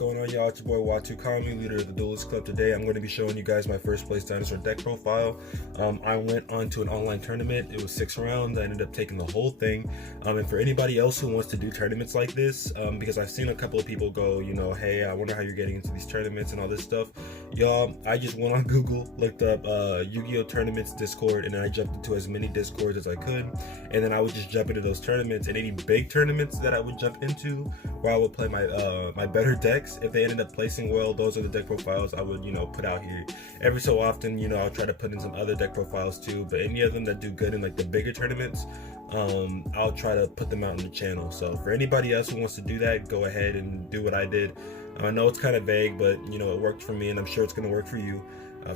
going on, y'all? It's your boy Watu Kami, leader of the Duelist Club. Today I'm going to be showing you guys my first place dinosaur deck profile. I went on to an online tournament. It was 6 rounds. I ended up taking the whole thing. And for anybody else who wants to do tournaments like this, because I've seen a couple of people go, you know, hey, I wonder how you're getting into these tournaments and all this stuff. Y'all, I just went on Google, looked up Yu-Gi-Oh tournaments Discord, and then I jumped into as many Discords as I could. And then I would just jump into those tournaments, and any big tournaments that I would jump into where I would play my my better decks. If they ended up placing well, those are the deck profiles I would, you know, put out here. Every so often, you know, I'll try to put in some other deck profiles too, but any of them that do good in like the bigger tournaments, I'll try to put them out on the channel. So for anybody else who wants to do that, go ahead and do what I did. I know it's kind of vague, but you know, it worked for me, and I'm sure it's going to work for you.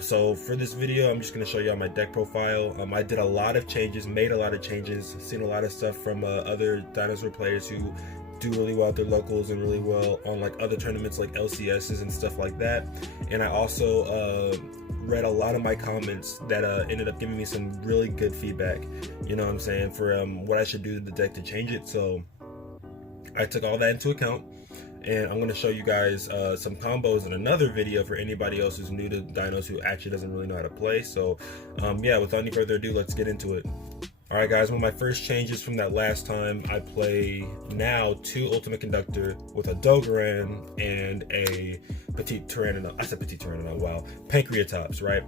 So for this video, I'm just going to show y'all my deck profile. I did a lot of changes, made a lot of changes, seen a lot of stuff from other dinosaur players who do really well at their locals and really well on like other tournaments like LCSs and stuff like that. And I also read a lot of my comments that ended up giving me some really good feedback, you know what I'm saying, for what I should do to the deck to change it. So I took all that into account, and I'm going to show you guys some combos in another video for anybody else who's new to dinos who actually doesn't really know how to play. So yeah, without any further ado, let's get into it. Alright guys, one of my first changes from that last time, I play now 2 Ultimate Conductor with a Dogoran and a petiteranodon. I said petiteranodon, wow. Pankrotops, right?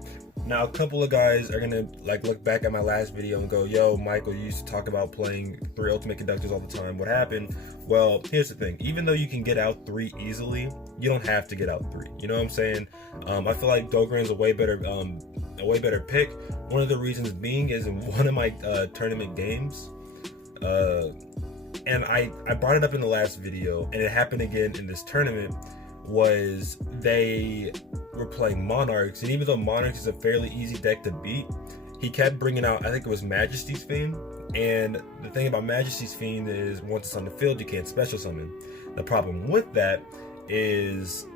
Now a couple of guys are gonna like look back at my last video and go, yo, Michael, you used to talk about playing 3 Ultimate Conductors all the time. What happened? Well, here's the thing. Even though you can get out 3 easily, you don't have to get out 3. You know what I'm saying? I feel like Dogoran's a way better pick. One of the reasons being is in one of my tournament games, and I brought it up in the last video, and it happened again in this tournament, was they were playing Monarchs, and even though Monarchs is a fairly easy deck to beat, he kept bringing out, I think it was Majesty's Fiend. And the thing about Majesty's Fiend is once it's on the field, you can't special summon. The problem with that is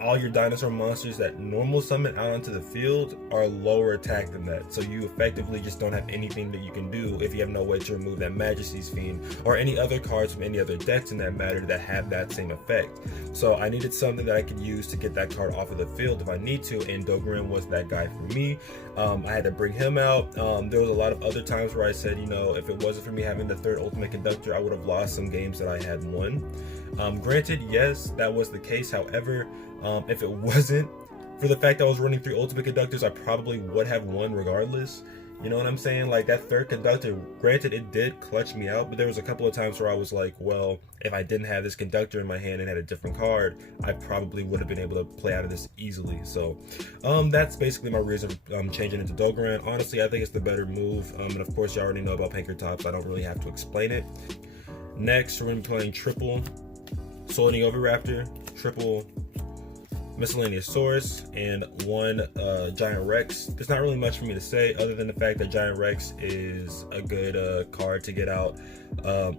all your dinosaur monsters that normal summon out onto the field are lower attack than that. So you effectively just don't have anything that you can do if you have no way to remove that Majesty's Fiend or any other cards from any other decks in that matter that have that same effect. So I needed something that I could use to get that card off of the field if I need to, and Dogoran was that guy for me. I had to bring him out. There was a lot of other times where I said, you know, if it wasn't for me having the 3rd Ultimate Conductor, I would have lost some games that I had won. Granted, yes, that was the case. However, if it wasn't for the fact that I was running 3 Ultimate Conductors, I probably would have won regardless. You know what I'm saying? Like that 3rd Conductor, granted it did clutch me out, but there was a couple of times where I was like, well, if I didn't have this Conductor in my hand and had a different card, I probably would have been able to play out of this easily. So that's basically my reason for changing into Dogoran. Honestly, I think it's the better move. And of course, you already know about Pankrotops. I don't really have to explain it. Next, we're going to be playing triple Soaring Oviraptor, triple Miscellaneousaurus, and 1 Giant Rex. There's not really much for me to say other than the fact that Giant Rex is a good card to get out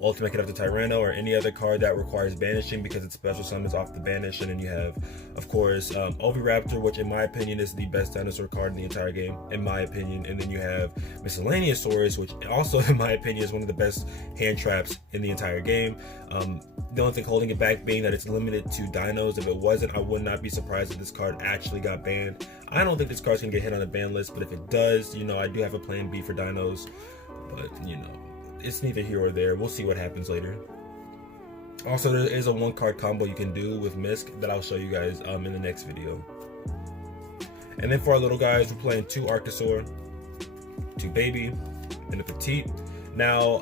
Ultimate Conductor Tyranno or any other card that requires banishing, because its special summons off the banish. And then you have, of course, Oviraptor, which in my opinion is the best dinosaur card in the entire game, in my opinion. And then you have Miscellaneousaurus, which also in my opinion is one of the best hand traps in the entire game. The only thing holding it back being that it's limited to dinos. If it wasn't, I would not be surprised if this card actually got banned. I don't think this card's gonna get hit on the ban list, but if it does, you know, I do have a plan B for dinos, but you know, it's neither here or there. We'll see what happens later. Also, there is a 1-card combo you can do with Misk that I'll show you guys in the next video. And then for our little guys, we're playing 2 Arcasaur, 2 baby, and a petite. Now,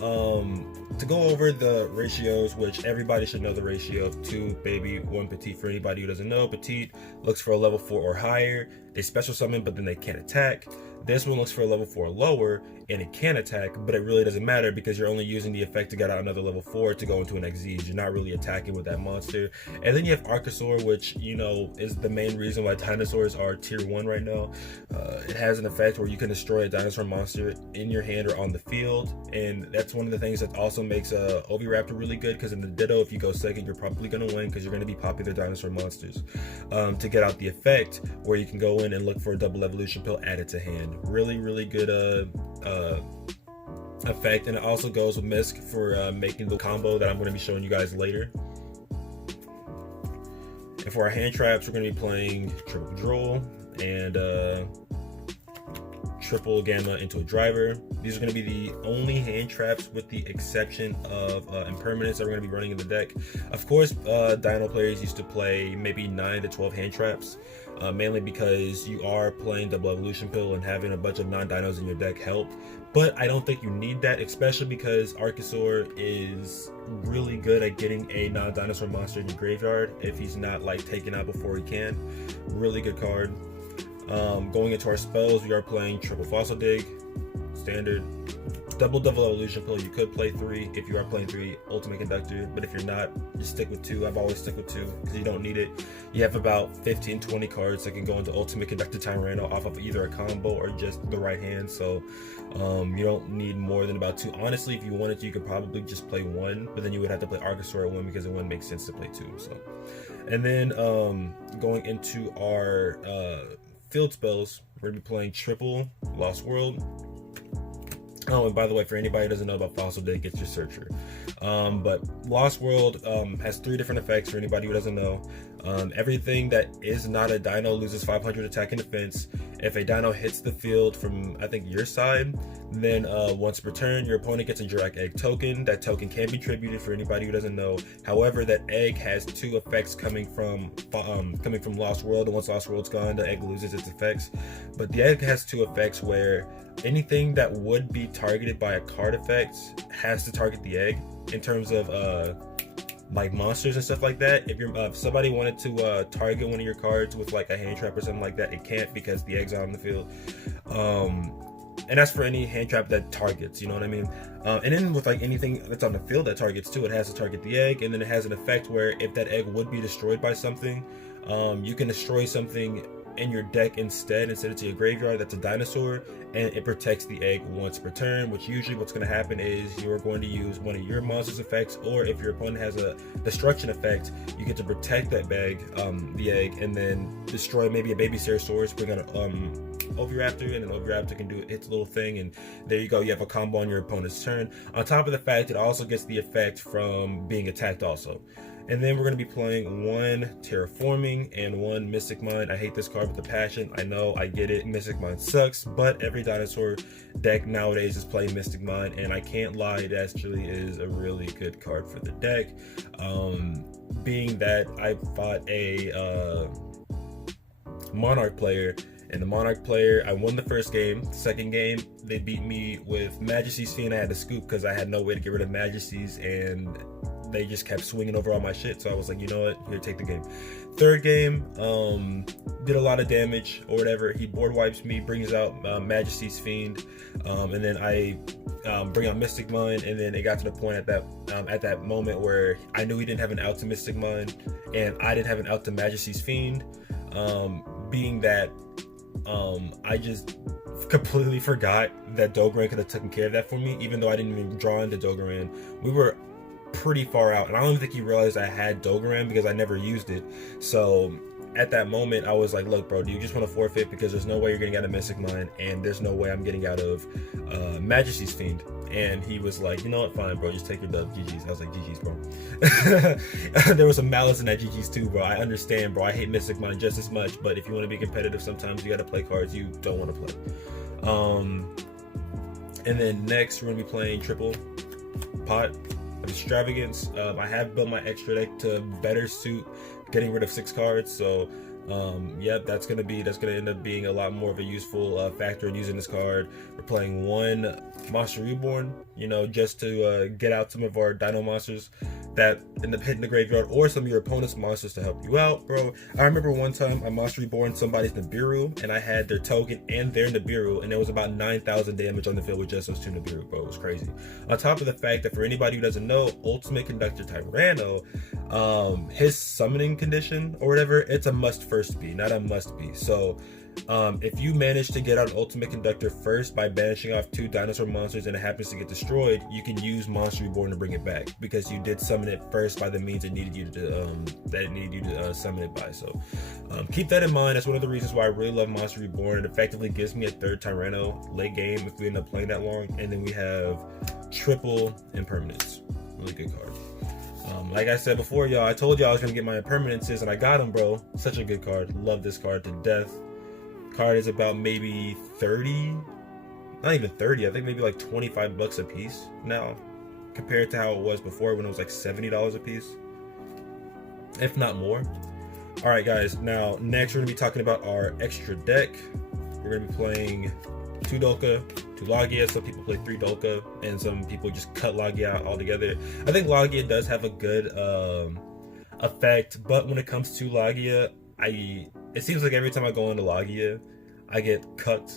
to go over the ratios, which everybody should know the ratio of 2 baby, 1 petite. For anybody who doesn't know, petite looks for a level 4 or higher. They special summon, but then they can't attack. This one looks for a level 4 or lower, and it can attack, but it really doesn't matter because you're only using the effect to get out another level 4 to go into an Xyz. You're not really attacking with that monster. And then you have Arcasaur, which, you know, is the main reason why dinosaurs are tier 1 right now. It has an effect where you can destroy a dinosaur monster in your hand or on the field, and that's one of the things that also makes Oviraptor really good, because in the Ditto, if you go second, you're probably going to win because you're going to be popping the dinosaur monsters to get out the effect where you can go in and look for a double evolution pill added to hand. Really good effect, and it also goes with Misk for making the combo that I'm going to be showing you guys later. And for our hand traps, we're going to be playing triple droll and triple gamma into a driver. These are going to be the only hand traps with the exception of Impermanence that we're going to be running in the deck. Of course, Dino players used to play maybe 9 to 12 hand traps, mainly because you are playing double evolution pill and having a bunch of non-dinos in your deck help. But I don't think you need that, especially because Arcasaur is really good at getting a non-dinosaur monster in your graveyard if he's not like taken out before he can. Really good card. Going into our spells, we are playing triple fossil dig, standard, double evolution pill. You could play 3 if you are playing 3 ultimate conductor, but if you're not, just stick with 2. I've always stuck with 2 because you don't need it. You have about 15-20 cards that can go into ultimate conductor Tyranno off of either a combo or just the right hand, so you don't need more than about 2. Honestly, if you wanted to, you could probably just play 1, but then you would have to play Arcasaur at 1 because it wouldn't make sense to play 2. So, and then going into our field spells, we're gonna be playing triple Lost World. Oh, and by the way, for anybody who doesn't know about Fossil Dig, get your searcher. But Lost World has 3 different effects for anybody who doesn't know. Everything that is not a dino loses 500 attack and defense. If a dino hits the field from, I think, your side, then once per turn, your opponent gets a Jirac Egg token. That token can be tributed for anybody who doesn't know. However, that egg has 2 effects coming from Lost World, and once Lost World's gone, the egg loses its effects. But the egg has 2 effects where anything that would be targeted by a card effect has to target the egg in terms of like monsters and stuff like that. If somebody wanted to target one of your cards with like a hand trap or something like that, it can't because the egg's on the field. And that's for any hand trap that targets, you know what I mean? And then with like anything that's on the field that targets too, it has to target the egg, and then it has an effect where if that egg would be destroyed by something, you can destroy something in your deck instead and send it to your graveyard that's a dinosaur, and it protects the egg once per turn, which usually what's going to happen is you're going to use one of your monster's effects, or if your opponent has a destruction effect, you get to protect that the egg, and then destroy maybe a babycerasaurus, bring out an oviraptor, and an oviraptor can do its little thing, and there you go, you have a combo on your opponent's turn. On top of the fact, it also gets the effect from being attacked also. And then we're going to be playing 1 Terraforming and 1 Mystic Mind. I hate this card with a passion. I know, I get it. Mystic Mind sucks, but every dinosaur deck nowadays is playing Mystic Mind, and I can't lie, it actually is a really good card for the deck. Being that I fought a Monarch player, and the Monarch player, I won the first game. Second game, they beat me with Majesty's Fiend. I had to scoop because I had no way to get rid of Majesty's, and they just kept swinging over all my shit, so I was like, you know what, here, take the game. Third game, did a lot of damage or whatever. He board wipes me, brings out Majesty's Fiend, and then I bring out Mystic Mind, and then it got to the point at that moment where I knew he didn't have an out to Mystic Mind, and I didn't have an out to Majesty's Fiend, being that I just completely forgot that Dogoran could have taken care of that for me, even though I didn't even draw into Dogoran. We were pretty far out, and I don't even think he realized I had Dogoran because I never used it. So at that moment, I was like, look, bro, do you just want to forfeit? Because there's no way you're getting out of Mystic Mind, and there's no way I'm getting out of Majesty's Fiend. And he was like, you know what, fine, bro, just take your dub, GG's. I was like, GG's, bro. There was some malice in that GG's too, bro. I understand, bro. I hate Mystic Mind just as much, but if you want to be competitive, sometimes you got to play cards you don't want to play. And then next, we're going to be playing triple pot of extravagance. I have built my extra deck to better suit getting rid of 6 cards, so yep, that's gonna end up being a lot more of a useful factor in using this card. We're playing 1 monster reborn, you know, just to get out some of our dino monsters that end up hitting the graveyard, or some of your opponent's monsters to help you out, bro. I remember one time I monster reborn somebody's nibiru, and I had their token and their nibiru, and there was about 9,000 damage on the field with just those 2 nibiru, bro. It was crazy. On top of the fact that for anybody who doesn't know, ultimate conductor Tyranno, his summoning condition or whatever, it's a must first be, not a must be. So if you manage to get out Ultimate Conductor first by banishing off 2 dinosaur monsters and it happens to get destroyed, you can use Monster Reborn to bring it back because you did summon it first by the means it needed you to summon it by. So keep that in mind. That's one of the reasons why I really love Monster Reborn. It effectively gives me a 3rd Tyranno late game if we end up playing that long. And then we have triple Impermanence. Really good card. Like I said before, y'all, I told y'all I was gonna get my Impermanences, and I got them, bro. Such a good card. Love this card to death. Card is about maybe 30, not even 30. I think maybe like 25 bucks a piece now, compared to how it was before when it was like $70 a piece, if not more. All right, guys. Now, next we're gonna be talking about our extra deck. We're gonna be playing 2 dolkka, 2 laggia. Some people play 3 dolkka, and some people just cut laggia out altogether. I think laggia does have a good effect, but when it comes to laggia, it seems like every time I go into laggia, I get cut.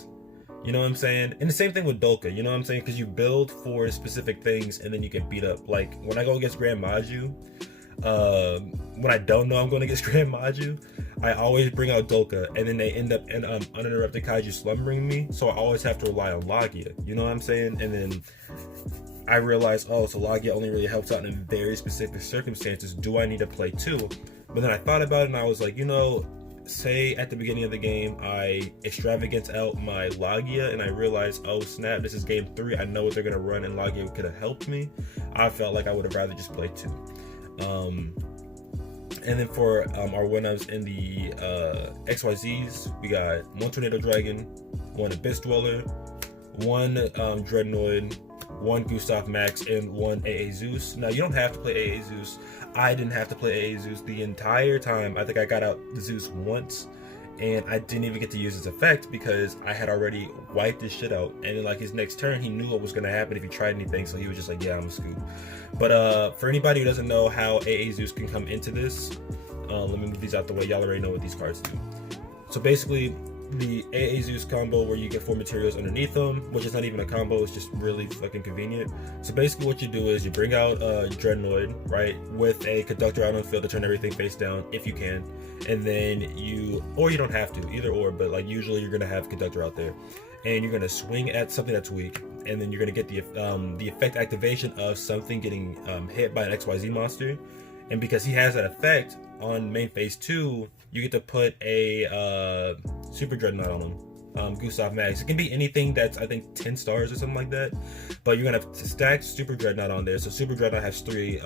You know what I'm saying? And the same thing with dolkka. You know what I'm saying? Because you build for specific things, and then you get beat up. Like when I go against Grand Maju, when I don't know I'm going to get Grand Maju, I always bring out dolkka, and then they end up in uninterrupted kaiju slumbering me, so I always have to rely on laggia. You know what I'm saying? And then I realized, oh, so laggia only really helps out in very specific circumstances. Do I need to play 2? But then I thought about it, and I was like, you know, say at the beginning of the game I extravagance out my laggia, and I realized, oh snap, this is game 3, I know what they're gonna run, and laggia could have helped me. I felt like I would have rather just played 2. And then for our one-ups in the XYZs, we got 1 tornado dragon, 1 abyss dweller, 1 dreadnoid, 1 gustav max, and 1 AA-Zeus. Now you don't have to play AA-Zeus. I didn't have to play AA-Zeus the entire time. I think I got out the Zeus once, and I didn't even get to use his effect because I had already wiped his shit out. And then like his next turn, he knew what was gonna happen if he tried anything, so he was just like, yeah, I'm a scoop. But for anybody who doesn't know how AA-Zeus can come into this, let me move these out the way. Y'all already know what these cards do. So basically, the AA-Zeus combo where you get 4 materials underneath them, which is not even a combo, it's just really fucking convenient. So basically what you do is you bring out dreadnoid, right, with a conductor out on the field to turn everything face down if you can, and then or you don't have to, either or, but like usually you're gonna have conductor out there, and you're gonna swing at something that's weak, and then you're gonna get the effect activation of something getting hit by an XYZ monster. And because he has that effect on main phase 2, you get to put a super dreadnought on him, gustav max. It can be anything that's, I think, 10 stars or something like that, but you're gonna have to stack super dreadnought on there. So super dreadnought has 3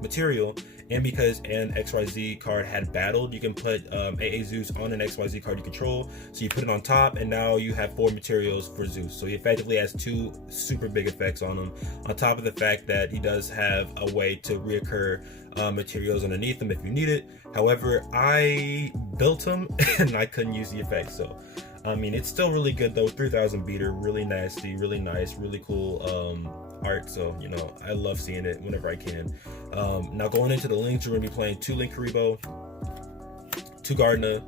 material, and because an XYZ card had battled, you can put AA-Zeus on an XYZ card you control. So you put it on top, and now you have 4 materials for Zeus. So he effectively has 2 super big effects on him, on top of the fact that he does have a way to reoccur materials underneath him if you need it. However, I built him and I couldn't use the effect, so I mean, it's still really good though. 3000 beater, really nasty, really nice, really cool art. So you know, I love seeing it whenever I can. Now going into the links, you're gonna be playing 2 linkuriboh, 2 gardena,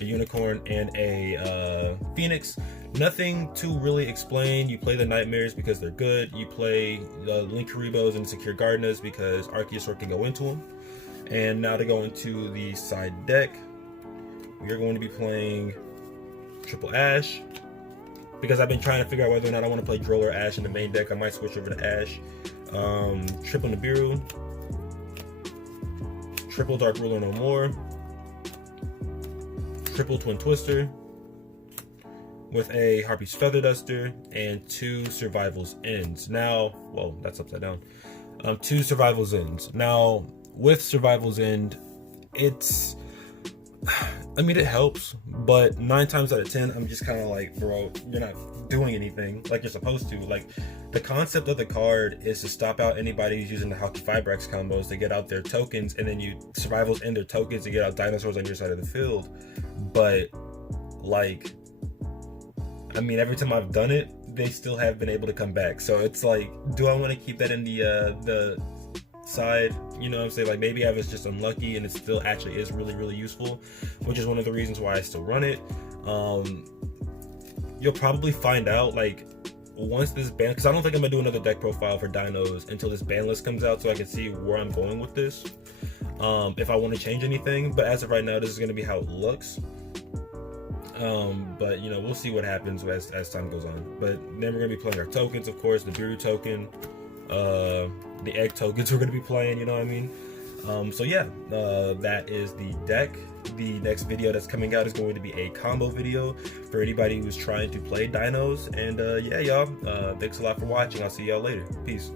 a unicorn, and a phoenix. Nothing to really explain. You play the nightmares because they're good. You play the linkuribohs and secure gardenas because Arcasaur can go into them. And now to go into the side deck, we are going to be playing triple ash, because I've been trying to figure out whether or not I want to play droll or ash in the main deck. I might switch over to ash. Triple nibiru, triple dark ruler no more, triple twin twister with a harpie's feather duster, and 2 survival's ends. Now, well, that's upside down. 2 survival's ends. Now with survival's end, it's, I mean, it helps, but 9 times out of 10, I'm just kind of like, bro, you're not doing anything like you're supposed to. Like, the concept of the card is to stop out anybody who's using the Hockey Fibrax combos to get out their tokens, and then you survivals end their tokens to get out dinosaurs on your side of the field. But like, I mean, every time I've done it, they still have been able to come back. So it's like, do I want to keep that in the side? You know what I'm saying? Like, maybe I was just unlucky and it still actually is really, really useful, which is one of the reasons why I still run it. You'll probably find out, like, once this ban, because I don't think I'm gonna do another deck profile for dinos until this ban list comes out, so I can see where I'm going with this, if I want to change anything. But as of right now, this is gonna be how it looks. But you know, we'll see what happens as time goes on. But then we're gonna be playing our tokens, of course, the Nibiru token, the egg tokens we're gonna be playing, you know what I mean? So yeah, that is the deck. The next video that's coming out is going to be a combo video for anybody who's trying to play dinos. And yeah, y'all, thanks a lot for watching. I'll see y'all later. Peace.